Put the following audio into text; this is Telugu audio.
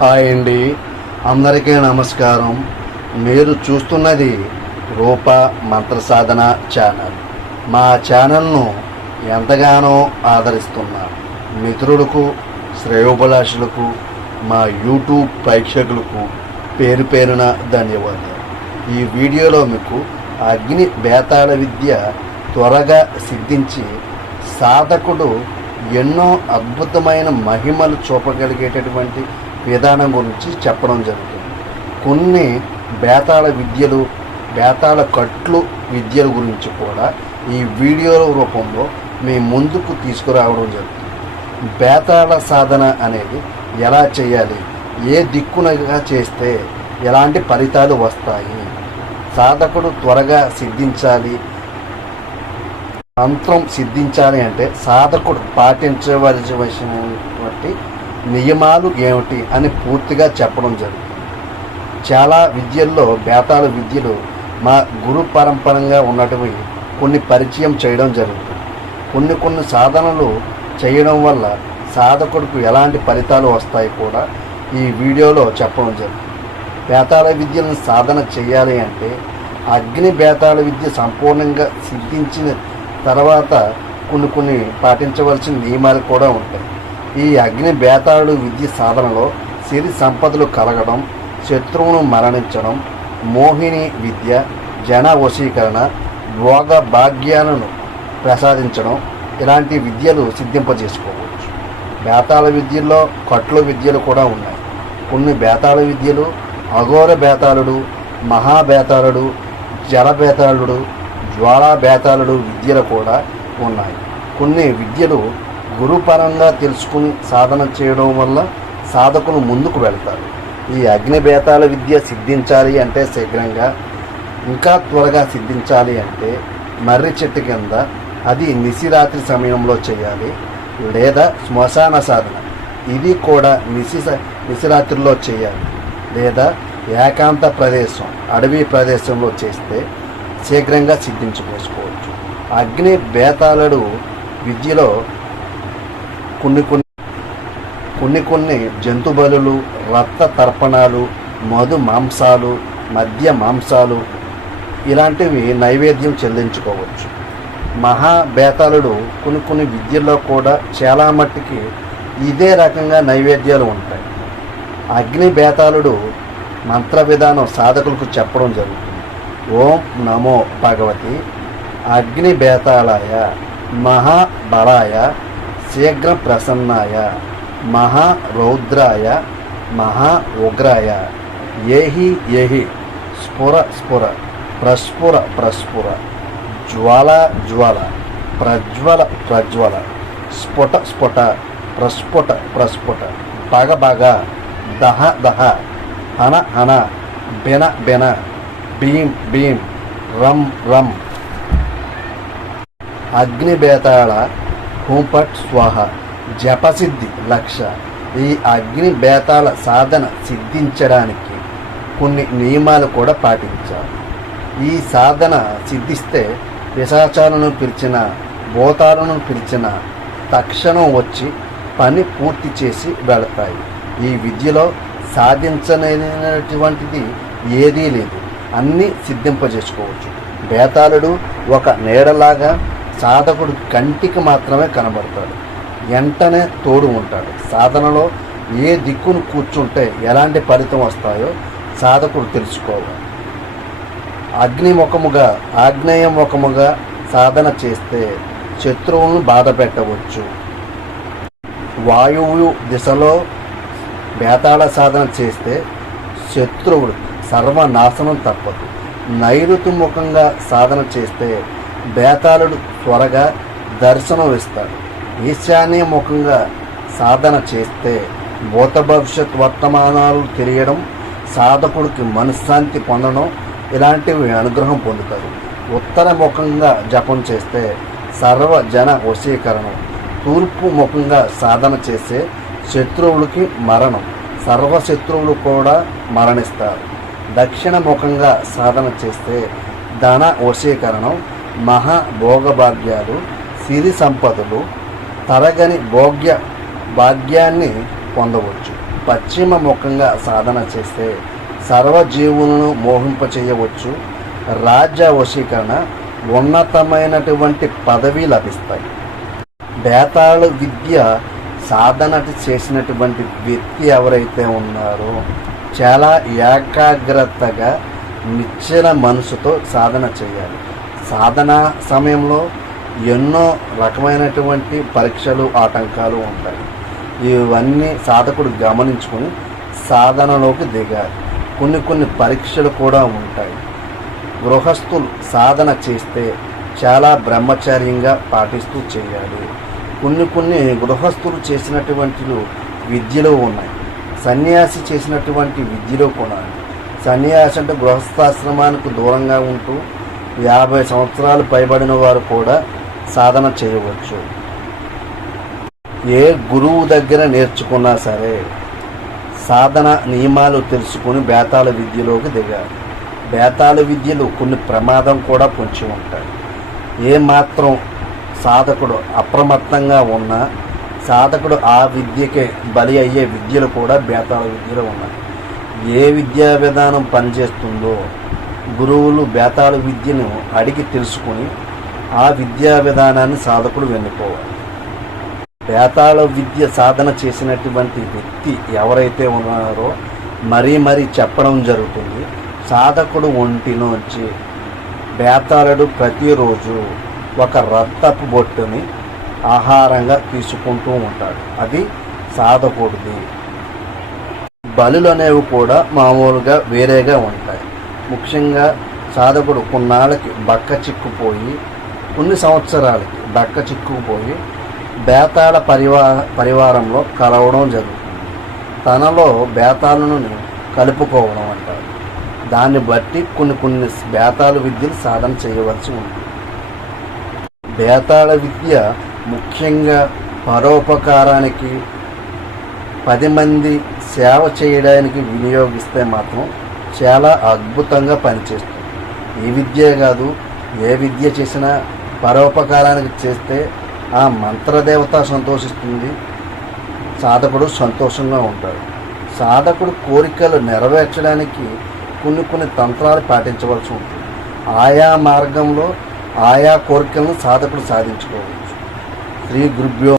హాయ్ అండి అందరికీ నమస్కారం. మీరు చూస్తున్నది రూప మంత్ర సాధన ఛానల్. మా ఛానల్ను ఎంతగానో ఆదరిస్తున్నారు మిత్రులకు శ్రేయోభిలాషులకు మా యూట్యూబ్ ప్రేక్షకులకు పేరు పేరున ధన్యవాదాలు. ఈ వీడియోలో మీకు అగ్ని బేతాళ విద్య త్వరగా సిద్ధించి సాధకుడు ఎన్నో అద్భుతమైన మహిమలు చూపగలిగేటటువంటి విధానం గురించి చెప్పడం జరుగుతుంది. కొన్ని బేతాళ విద్యలు బేతాళ కట్లు విద్యల గురించి కూడా ఈ వీడియోల రూపంలో మీ ముందుకు తీసుకురావడం జరుగుతుంది. బేతాళ సాధన అనేది ఎలా చేయాలి? ఏ దిక్కునగా చేస్తే ఎలాంటి ఫలితాలు వస్తాయి? సాధకుడు త్వరగా సిద్ధించాలి. మంత్రం సిద్ధించాలి అంటే సాధకుడు పాటించవలసినటువంటి నియమాలు ఏమిటి అని పూర్తిగా చెప్పడం జరుగుతుంది. చాలా విద్యల్లో బేతాళ విద్యలు మా గురు పరంపరంగా ఉన్నటివి కొన్ని పరిచయం చేయడం జరుగుతుంది. కొన్ని కొన్ని సాధనలు చేయడం వల్ల సాధకుడికి ఎలాంటి ఫలితాలు వస్తాయి కూడా ఈ వీడియోలో చెప్పడం జరుగుతుంది. బేతాళ విద్యలను సాధన చేయాలి అంటే అగ్ని బేతాళ విద్య సంపూర్ణంగా సిద్ధించిన తర్వాత కొన్ని కొన్ని పాటించవలసిన నియమాలు కూడా ఉంటాయి. ఈ అగ్ని బేతాళుడు విద్య సాధనలో సిరి సంపదలు కలగడం శత్రువును మరణించడం మోహిని విద్య జన వశీకరణ భోగ భాగ్యాలను ప్రసాదించడం ఇలాంటి విద్యలు సిద్ధింపజేసుకోవచ్చు. బేతాళ విద్యల్లో కట్ల విద్యలు కూడా ఉన్నాయి. కొన్ని బేతాళ విద్యలు అఘోర బేతాళుడు మహాబేతాళుడు జలబేతాళుడు జ్వాలా బేతాళుడు విద్యలు కూడా ఉన్నాయి. కొన్ని విద్యలు గురుపరంగా తెలుసుకుని సాధన చేయడం వల్ల సాధకులు ముందుకు వెళ్తారు. ఈ అగ్నిబేతాల విద్య సిద్ధించాలి అంటే శీఘ్రంగా ఇంకా త్వరగా సిద్ధించాలి అంటే మర్రి చెట్టు కింద అది నిశిరాత్రి సమయంలో చేయాలి లేదా శ్మశాన సాధన. ఇది కూడా నిశి నిశిరాత్రిలో చేయాలి లేదా ఏకాంత ప్రదేశం అడవి ప్రదేశంలో చేస్తే శీఘ్రంగా సిద్ధించుకోసుకోవచ్చు అగ్ని బేతాళుడు విద్యలో కొన్ని కొన్ని కొన్ని కొన్ని జంతు బలులు రక్త తర్పణాలు మధు మాంసాలు మద్య మాంసాలు ఇలాంటివి నైవేద్యం చెల్లించుకోవచ్చు. మహాబేతాళుడు కొన్ని కొన్ని విద్యల్లో కూడా చాలా మట్టుకి ఇదే రకంగా నైవేద్యాలు ఉంటాయి. అగ్ని బేతాళుడు మంత్ర విధానం సాధకులకు చెప్పడం జరుగుతుంది. ఓం నమో భగవతి. అగ్ని బేతాళాయ మహాబలాయ శీఘ్ర ప్రసన్నాయ మహారౌద్రాయ మహా ఉగ్రాయ ఏహి ఏహి స్ఫుర స్ఫుర ప్రస్ఫుర ప్రస్ఫుర జ్వాల జ్వాల ప్రజ్వల ప్రజ్వల స్ఫుట స్ఫుట ప్రస్ఫుట ప్రస్ఫుట బగ బగ దహ దహ హన హన బెన బెన భీం భీం రం రం అగ్నిబేతాళ హూంపట్ స్వాహ జపసిద్ధి లక్ష ఈ అగ్ని బేతాల సాధన సిద్ధించడానికి కొన్ని నియమాలు కూడా పాటించాలి ఈ సాధన సిద్ధిస్తే పిశాచాలను పిలిచిన భూతాలను పిలిచిన తక్షణం వచ్చి పని పూర్తి చేసి వెళతాయి. ఈ విద్యలో సాధించలేనటువంటిది ఏదీ లేదు. అన్నీ సిద్ధింపజేసుకోవచ్చు. బేతాళుడు ఒక నీడలాగా సాధకుడు కంటికి మాత్రమే కనబడతాడు. వెంటనే తోడు ఉంటాడు. సాధనలో ఏ దిక్కును కూర్చుంటే ఎలాంటి ఫలితం వస్తాయో సాధకుడు తెలుసుకోవాలి. అగ్నిముఖముగా ఆగ్నేయ ముఖముగా సాధన చేస్తే శత్రువులను బాధ పెట్టవచ్చు. వాయువు దిశలో బేతాళ సాధన చేస్తే శత్రువుడు సర్వనాశనం తప్పదు. నైరుతి ముఖంగా సాధన చేస్తే బేతాళుడు త్వరగా దర్శనమిస్తాడు. ఈశాన్యముఖంగా ఈశాన్య ముఖంగా సాధన చేస్తే భూత భవిష్యత్ వర్తమానాలు తెలియడం సాధకుడికి మనశ్శాంతి పొందడం ఇలాంటివి అనుగ్రహం పొందుతారు. ఉత్తర ముఖంగా జపం చేస్తే సర్వ జన వశీకరణం తూర్పు ముఖంగా సాధన చేసే శత్రువులకి మరణం సర్వశత్రువులు కూడా మరణిస్తారు. దక్షిణ ముఖంగా సాధన చేస్తే ధన వశీకరణం మహా భోగభాగ్యాలు సిరి సంపదలు తరగని భోగ్య భాగ్యాన్ని పొందవచ్చు. పశ్చిమ ముఖంగా సాధన చేస్తే సర్వజీవులను మోహింపచేయవచ్చు. రాజ్య వశీకరణ ఉన్నతమైనటువంటి పదవి లభిస్తాయి. బేతాళ విద్య సాధన చేసినటువంటి వ్యక్తి ఎవరైతే ఉన్నారో చాలా ఏకాగ్రతగా నిచ్చెన మనసుతో సాధన చేయాలి. సాధన సమయంలో ఎన్నో రకమైనటువంటి పరీక్షలు ఆటంకాలు ఉంటాయి. ఇవన్నీ సాధకుడు గమనించుకొని సాధనలోకి దిగాలి. కొన్ని కొన్ని పరీక్షలు కూడా ఉంటాయి. గృహస్థులు సాధన చేస్తే చాలా బ్రహ్మచర్యంగా పాటిస్తూ చేయాలి. కొన్ని కొన్ని గృహస్థులు చేసినటువంటి విద్యలో ఉన్నాయి. సన్యాసి చేసినటువంటి విద్యలో కూడా సన్యాసి అంటే గృహస్థాశ్రమానికి దూరంగా ఉంటూ యాభై సంవత్సరాలు పైబడిన వారు కూడా సాధన చేయవచ్చు. ఏ గురువు దగ్గర నేర్చుకున్నా సరే సాధన నియమాలు తెలుసుకుని బేతాళ విద్యలోకి దిగాలి. బేతాళ విద్యలు కొన్ని ప్రమాదం కూడా పొంచి ఉంటాయి. ఏ మాత్రం సాధకుడు అప్రమత్తంగా ఉన్నా సాధకుడు ఆ విద్యకే బలి అయ్యే విద్యలు కూడా బేతాళ విద్యలు ఉన్నాయి. ఏ విద్యా విధానం పనిచేస్తుందో గురువులు బేతాళ విద్యను అడిగి తెలుసుకొని ఆ విద్యా విధానాన్ని సాధకుడు వెన్నుకోవాలి. బేతాళ విద్య సాధన చేసినటువంటి వ్యక్తి ఎవరైతే ఉన్నారో మరీ మరీ చెప్పడం జరుగుతుంది. సాధకుడు ఒంటిలోంచి బేతాళుడు ప్రతిరోజు ఒక రత్తపు బొట్టుని ఆహారంగా తీసుకుంటూ ఉంటాడు. అది సాధకుడిది. బలులు అనేవి కూడా మామూలుగా వేరేగా ఉంటాయి. ముఖ్యంగా సాధకుడు కొన్నాళ్ళకి బక్క చిక్కుపోయి కొన్ని సంవత్సరాలకి బక్క చిక్కుపోయి బేతాళ పరివా పరివారంలో కలవడం జరుగుతుంది. తనలో బేతాలను కలుపుకోవడం అంటారు. దాన్ని బట్టి కొన్ని కొన్ని బేతాళ విద్యలు సాధన చేయవలసి ఉంటుంది. బేతాళ విద్య ముఖ్యంగా పరోపకారానికి పది మంది సేవ చేయడానికి వినియోగిస్తే మాత్రం చాలా అద్భుతంగా పనిచేస్తుంది. ఈ విద్యే కాదు ఏ విద్య చేసినా పరోపకారానికి చేస్తే ఆ మంత్రదేవత సంతోషిస్తుంది. సాధకుడు సంతోషంగా ఉంటాడు. సాధకుడు కోరికలు నెరవేర్చడానికి కొన్ని కొన్ని తంత్రాలు పాటించవలసి ఉంటుంది. ఆయా మార్గంలో ఆయా కోరికలను సాధకుడు సాధించుకోవచ్చు. శ్రీ గురుభ్యో